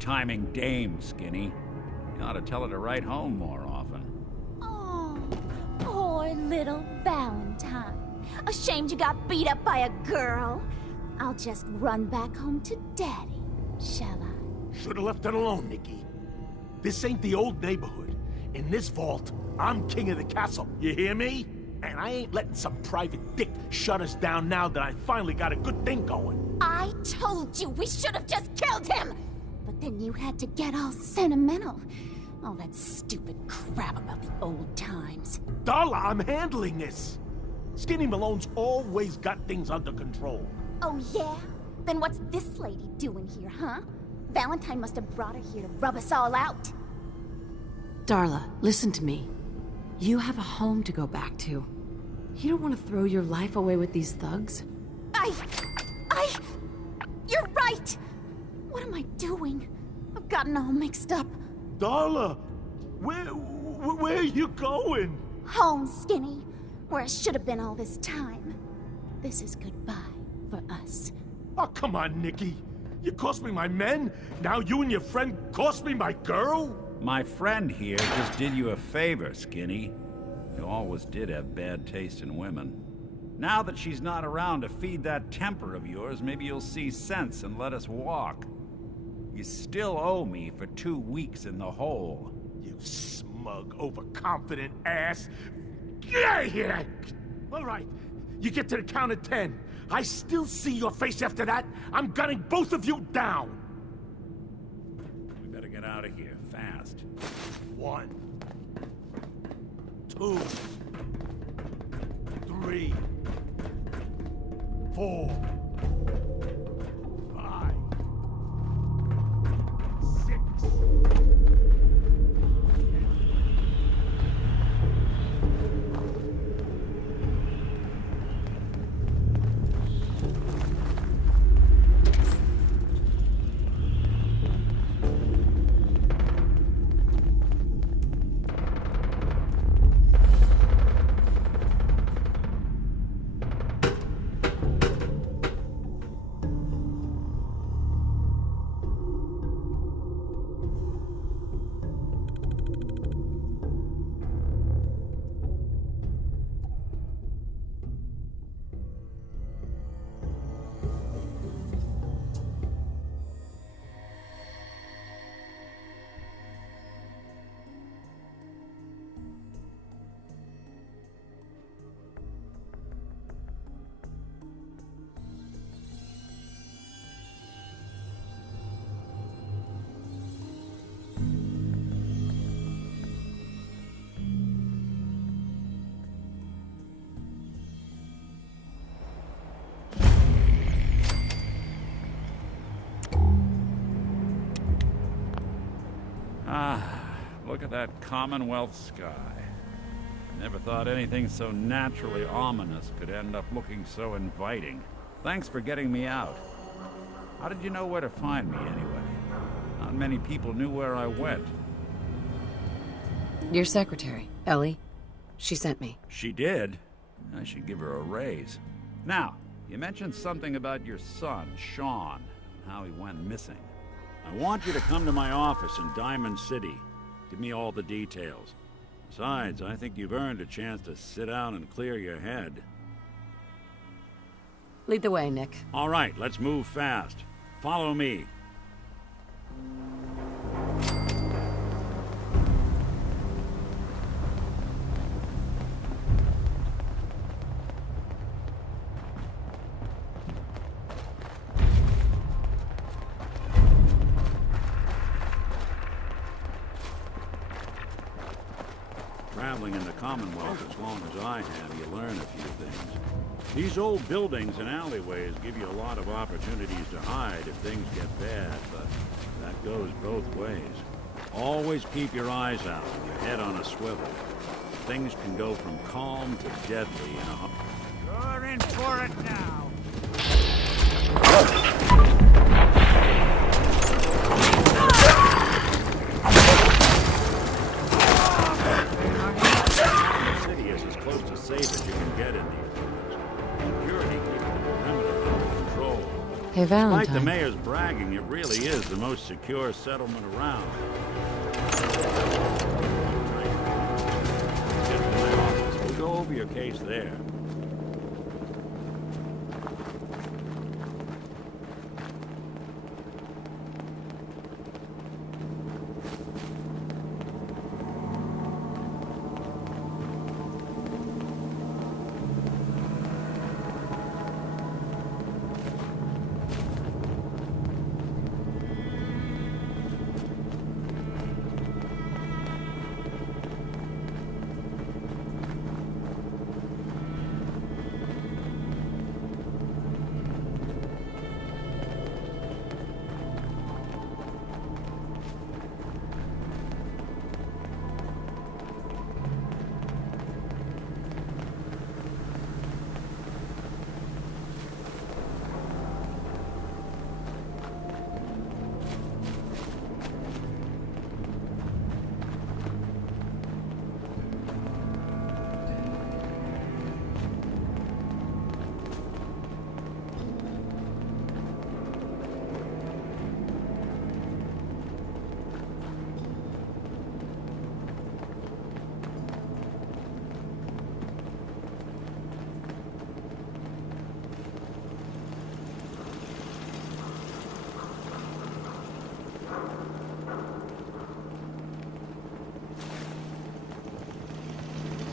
Timing dame, Skinny. You ought to tell her to write home more often. Oh, poor little Valentine. Ashamed you got beat up by a girl. I'll just run back home to Daddy, shall I? Should've left it alone, Nikki. This ain't the old neighborhood. In this vault, I'm king of the castle. You hear me? And I ain't letting some private dick shut us down now that I finally got a good thing going. I told you we should have just killed him! But then you had to get all sentimental. All that stupid crap about the old times. Darla, I'm handling this. Skinny Malone's always got things under control. Oh yeah? Then what's this lady doing here, huh? Valentine must have brought her here to rub us all out. Darla, listen to me. You have a home to go back to. You don't want to throw your life away with these thugs. You're right! What am I doing? I've gotten all mixed up. Darla, where are you going? Home, Skinny. Where I should have been all this time. This is goodbye for us. Oh, come on, Nikki. You cost me my men, now you and your friend cost me my girl? My friend here just did you a favor, Skinny. You always did have bad taste in women. Now that she's not around to feed that temper of yours, maybe you'll see sense and let us walk. You still owe me for 2 weeks in the hole. You smug, overconfident ass. Get out of here! All right, you get to the count of 10. I still see your face after that. I'm gunning both of you down. We better get out of here, fast. 1, 2, 3, 4, 5, 6. Look at that Commonwealth sky. Never thought anything so naturally ominous could end up looking so inviting. Thanks for getting me out. How did you know where to find me, anyway? Not many people knew where I went. Your secretary, Ellie. She sent me. She did? I should give her a raise. Now, you mentioned something about your son, Sean, and how he went missing. I want you to come to my office in Diamond City. Give me all the details. Besides, I think you've earned a chance to sit down and clear your head. Lead the way, Nick. All right, let's move fast. Follow me. Traveling in the Commonwealth as long as I have, you learn a few things. These old buildings and alleyways give you a lot of opportunities to hide if things get bad, but that goes both ways. Always keep your eyes out and your head on a swivel. Things can go from calm to deadly in a hurry. You're in for it now! Close to safe as you can get in these rooms. Security keeps the perimeter under control. Hey, Despite the Valentine. mayor's bragging, it really is the most secure settlement around. Get to my office. We'll go over your case there.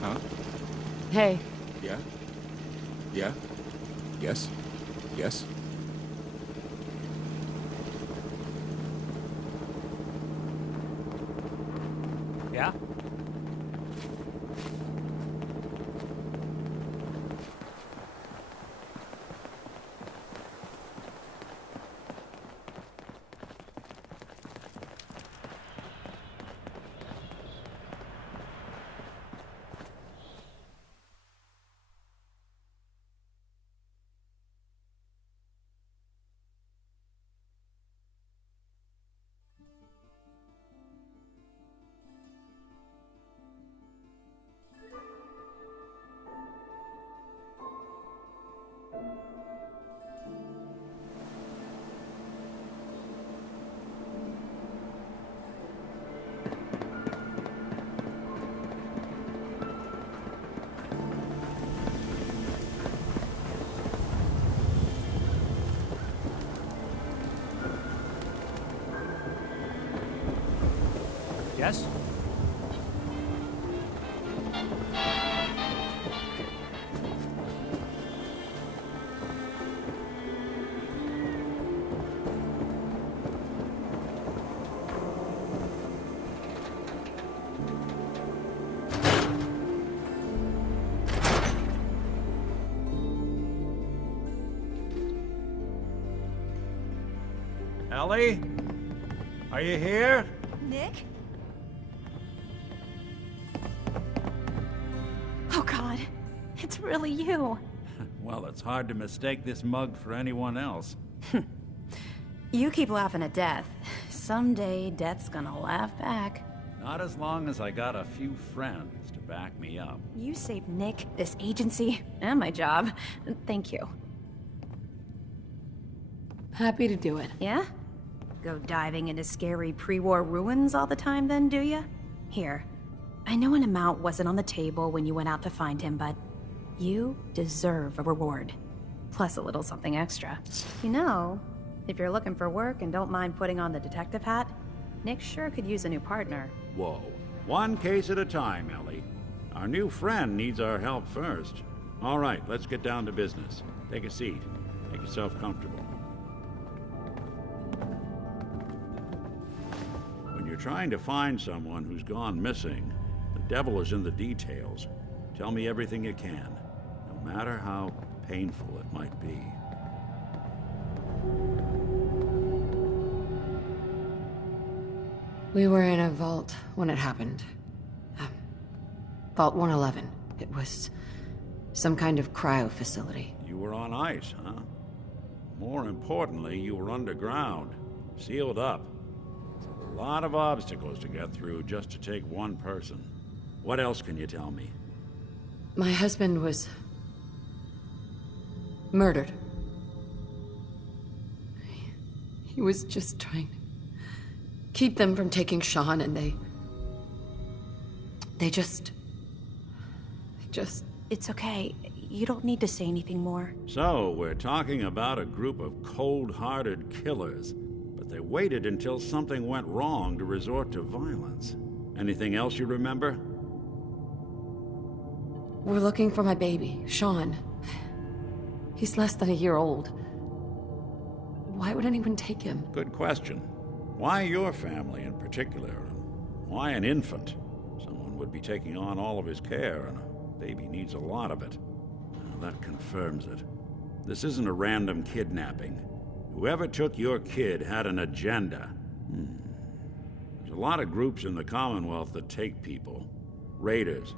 Huh? Hey, Yeah? Yeah? Yes? Yes? Yeah? Yes? Ellie? Are you here? Nick? Oh God, it's really you. Well, it's hard to mistake this mug for anyone else. You keep laughing at death. Someday, death's gonna laugh back. Not as long as I got a few friends to back me up. You saved Nick, this agency, and my job. Thank you. happy to do it. Yeah? Go diving into scary pre-war ruins all the time then, do ya? Here. I know an amount wasn't on the table when you went out to find him, but you deserve a reward. Plus a little something extra. You know, if you're looking for work and don't mind putting on the detective hat, Nick sure could use a new partner. Whoa. One case at a time, Ellie. Our new friend needs our help first. All right, let's get down to business. Take a seat. Make yourself comfortable. When you're trying to find someone who's gone missing, the devil is in the details. Tell me everything you can, no matter how painful it might be. We were in a vault when it happened. Vault 111. It was some kind of cryo facility. You were on ice, huh? More importantly, you were underground, sealed up. It's a lot of obstacles to get through just to take one person. What else can you tell me? My husband was murdered. He was just trying to keep them from taking Sean, and they just... It's okay. You don't need to say anything more. So, we're talking about a group of cold-hearted killers, but they waited until something went wrong to resort to violence. Anything else you remember? We're looking for my baby, Sean. He's less than a year old. Why would anyone take him? Good question. Why your family in particular? And why an infant? Someone would be taking on all of his care, and a baby needs a lot of it. Well, that confirms it. This isn't a random kidnapping. Whoever took your kid had an agenda. There's a lot of groups in the Commonwealth that take people. Raiders,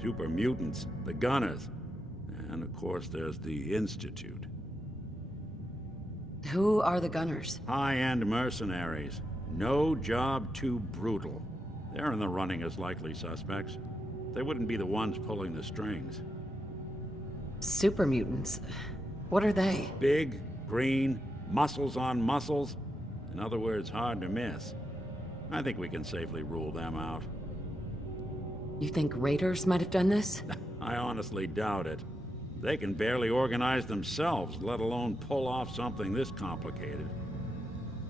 super mutants, the Gunners, and of course there's the Institute. Who are the Gunners? High-end mercenaries. No job too brutal. They're in the running as likely suspects. They wouldn't be the ones pulling the strings. Super mutants. What are they? Big, green, muscles on muscles. In other words, hard to miss. I think we can safely rule them out. You think raiders might have done this? I honestly doubt it. They can barely organize themselves, let alone pull off something this complicated.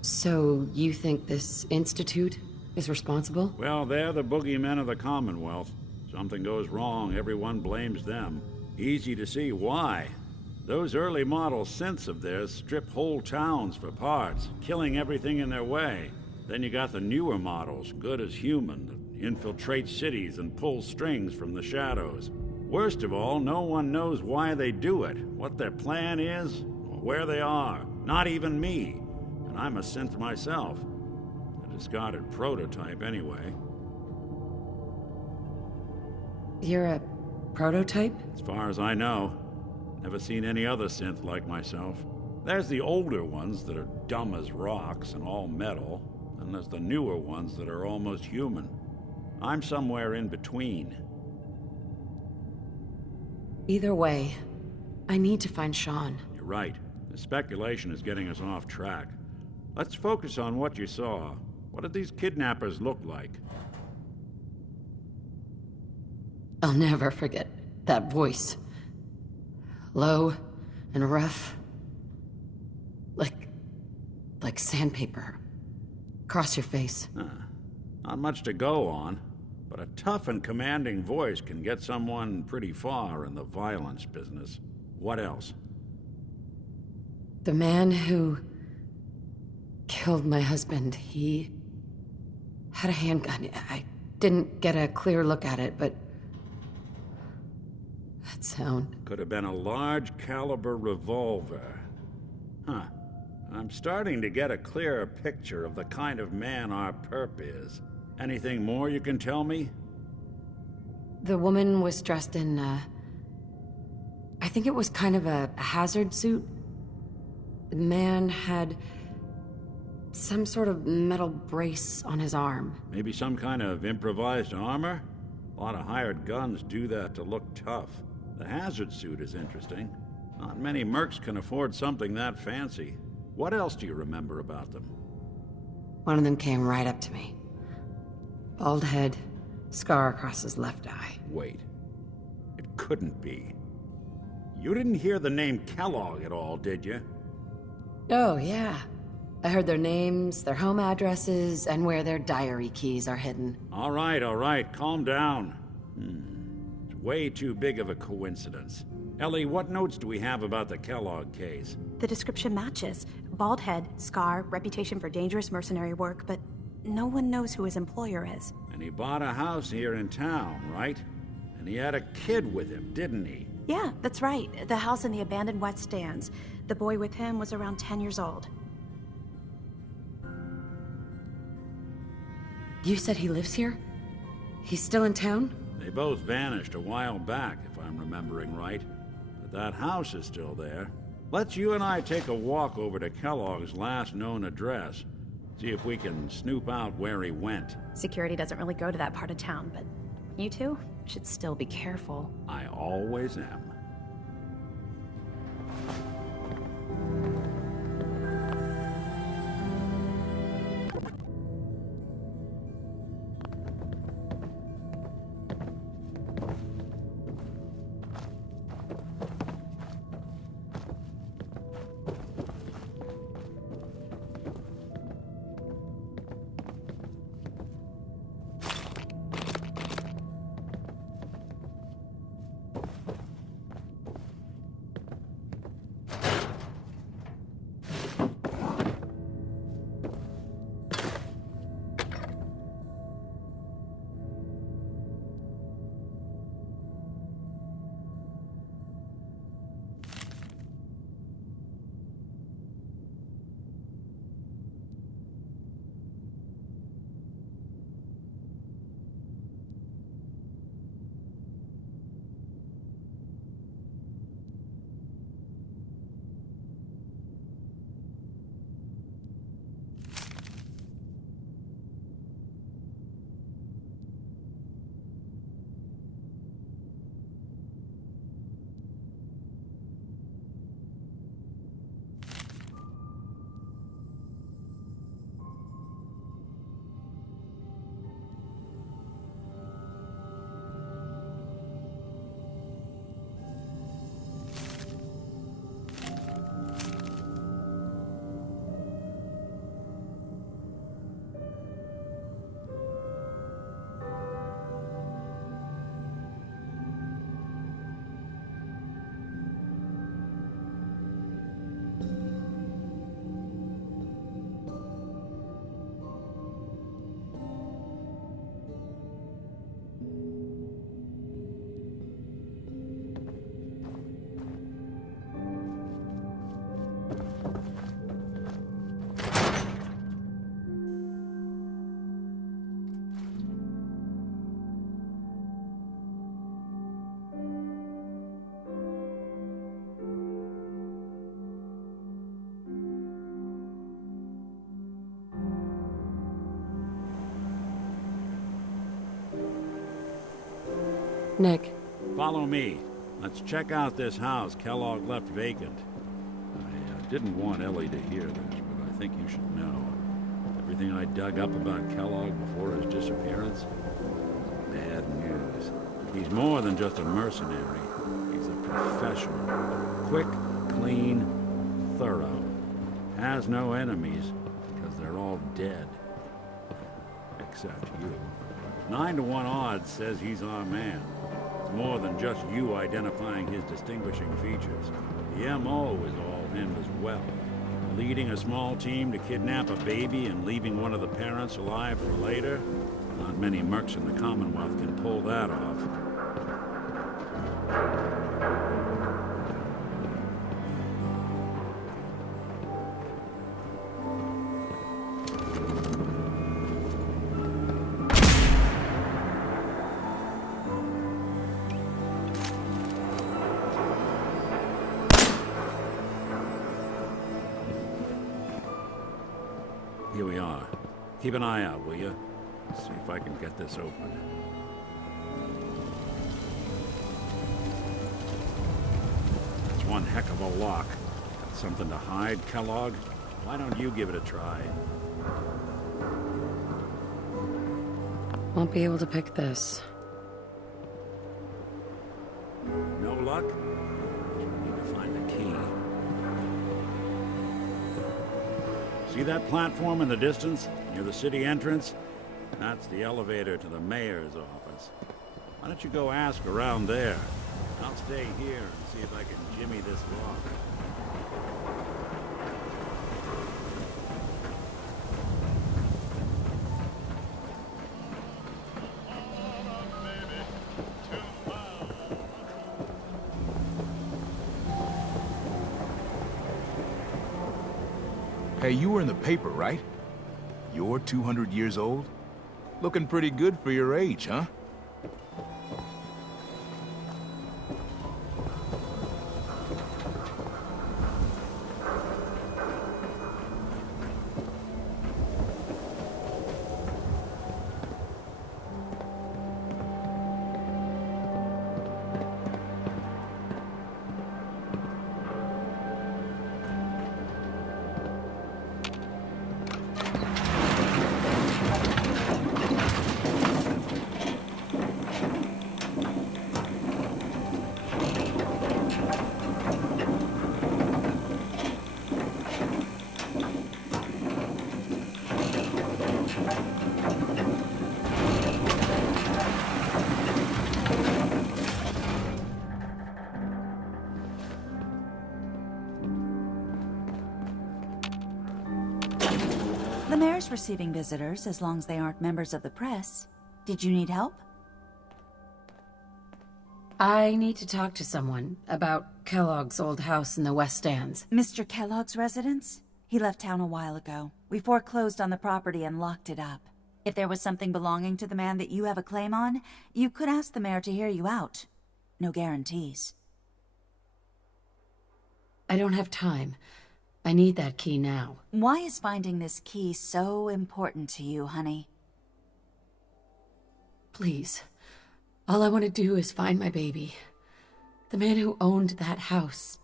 So, you think this Institute is responsible? Well, they're the boogeymen of the Commonwealth. Something goes wrong, everyone blames them. Easy to see why. Those early model synths of theirs strip whole towns for parts, killing everything in their way. Then you got the newer models, good as human, that infiltrate cities and pull strings from the shadows. Worst of all, no one knows why they do it, what their plan is, or where they are. Not even me. And I'm a synth myself. A discarded prototype, anyway. You're a prototype? As far as I know. Never seen any other synth like myself. There's the older ones that are dumb as rocks and all metal, and there's the newer ones that are almost human. I'm somewhere in between. Either way, I need to find Sean. You're right. The speculation is getting us off track. Let's focus on what you saw. What did these kidnappers look like? I'll never forget that voice. Low and rough. Like sandpaper. Across your face. Not much to go on, but a tough and commanding voice can get someone pretty far in the violence business. What else? The man who killed my husband, he had a handgun. I didn't get a clear look at it, but that sound. Could have been a large caliber revolver. Huh. I'm starting to get a clearer picture of the kind of man our perp is. Anything more you can tell me? The woman was dressed in, I think it was kind of a hazard suit. The man had some sort of metal brace on his arm. Maybe some kind of improvised armor? A lot of hired guns do that to look tough. The hazard suit is interesting. Not many mercs can afford something that fancy. What else do you remember about them? One of them came right up to me. Bald head, scar across his left eye. Wait. It couldn't be. You didn't hear the name Kellogg at all, did you? Oh, yeah. I heard their names, their home addresses, and where their diary keys are hidden. All right, calm down. It's way too big of a coincidence. Ellie, what notes do we have about the Kellogg case? The description matches. Bald head, scar, reputation for dangerous mercenary work, but no one knows who his employer is. And he bought a house here in town, right? And he had a kid with him, didn't he? Yeah, that's right. The house in the abandoned West Stands. The boy with him was around 10 years old. You said he lives here? He's still in town? They both vanished a while back, if I'm remembering right. But that house is still there. Let's you and I take a walk over to Kellogg's last known address. See if we can snoop out where he went. Security doesn't really go to that part of town, but you two should still be careful. I always am. Nick. Follow me. Let's check out this house Kellogg left vacant. I didn't want Ellie to hear this, but I think you should know. Everything I dug up about Kellogg before his disappearance, bad news. He's more than just a mercenary. He's a professional. Quick, clean, thorough. Has no enemies, because they're all dead. Except you. 9 to 1 odds says he's our man. It's more than just you identifying his distinguishing features. The MO is all him as well. Leading a small team to kidnap a baby and leaving one of the parents alive for later? Not many mercs in the Commonwealth can pull that off. Here we are. Keep an eye out, will you? See if I can get this open. That's one heck of a lock. Got something to hide, Kellogg? Why don't you give it a try? Won't be able to pick this. No luck? Need to find the key. See that platform in the distance, near the city entrance? That's the elevator to the mayor's office. Why don't you go ask around there? I'll stay here and see if I can jimmy this lock. Hey, you were in the paper, right? You're 200 years old? Looking pretty good for your age, huh? The mayor's receiving visitors as long as they aren't members of the press. Did you need help? I need to talk to someone about Kellogg's old house in the West Stands. Mr. Kellogg's residence? He left town a while ago. We foreclosed on the property and locked it up. If there was something belonging to the man that you have a claim on, you could ask the mayor to hear you out. No guarantees. I don't have time. I need that key now. Why is finding this key so important to you, honey? Please. All I want to do is find my baby. The man who owned that house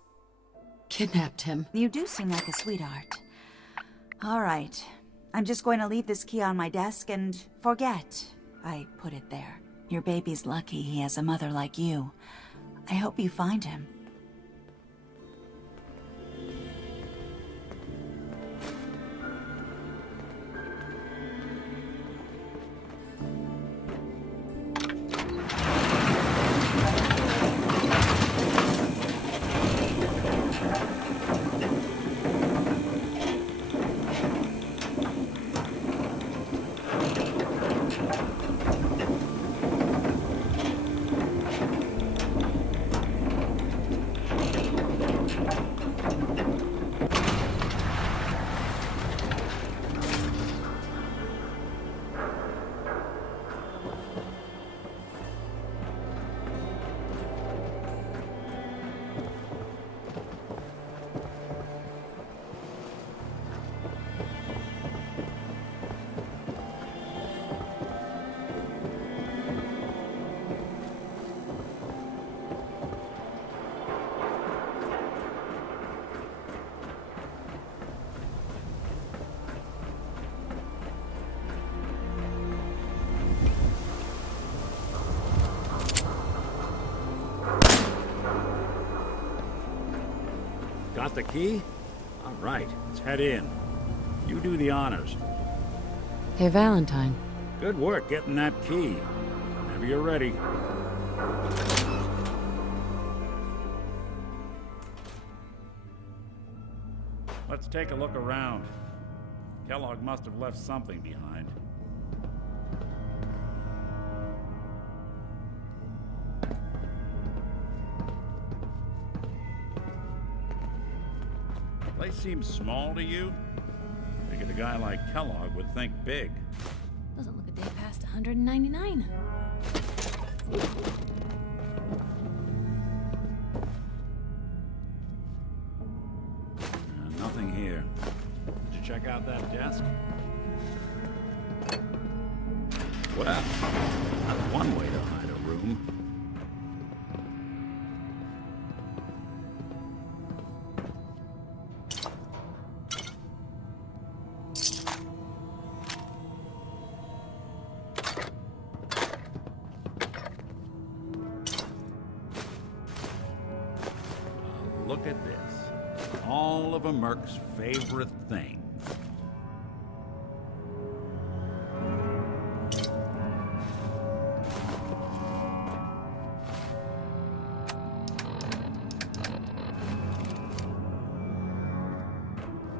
kidnapped him. You do seem like a sweetheart. All right. I'm just going to leave this key on my desk and forget I put it there. Your baby's lucky he has a mother like you. I hope you find him. the key? All right, let's head in. You do the honors. Hey, Valentine. Good work getting that key. Whenever you're ready. Let's take a look around. Kellogg must have left something behind. Place seems small to you? Figured a guy like Kellogg would think big. Doesn't look a day past 199. Nothing here. Did you check out that desk? Well, that's one way to hide a room. Look at this. All of a merc's favorite things.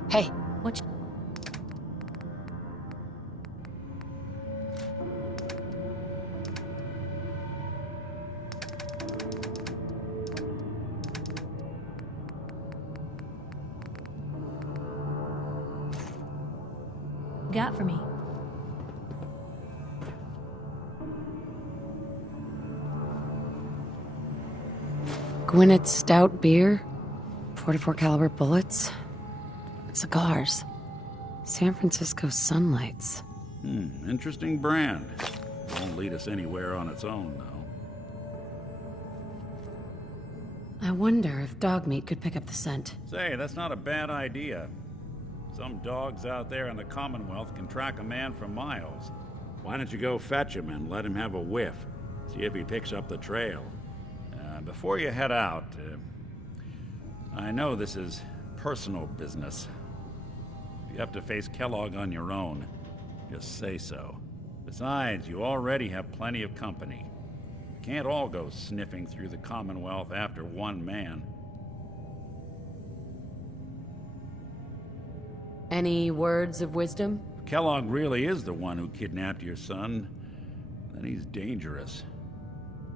Hey, What? Got for me? Gwinnett's stout beer, 44 caliber bullets, cigars, San Francisco sunlights. Interesting brand. Won't lead us anywhere on its own, though. I wonder if dog meat could pick up the scent. Say, that's not a bad idea. Some dogs out there in the Commonwealth can track a man for miles. Why don't you go fetch him and let him have a whiff? See if he picks up the trail. Before you head out, I know this is personal business. If you have to face Kellogg on your own, just say so. Besides, you already have plenty of company. You can't all go sniffing through the Commonwealth after one man. Any words of wisdom? If Kellogg really is the one who kidnapped your son, then he's dangerous.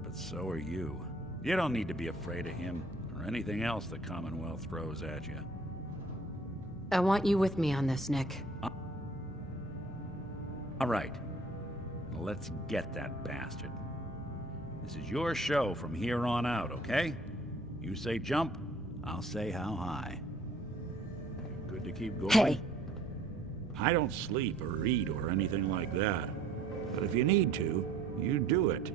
But so are you. You don't need to be afraid of him or anything else the Commonwealth throws at you. I want you with me on this, Nick. All right. Let's get that bastard. This is your show from here on out, okay? You say jump, I'll say how high. Good to keep going? Hey. I don't sleep or eat or anything like that. But if you need to, you do it.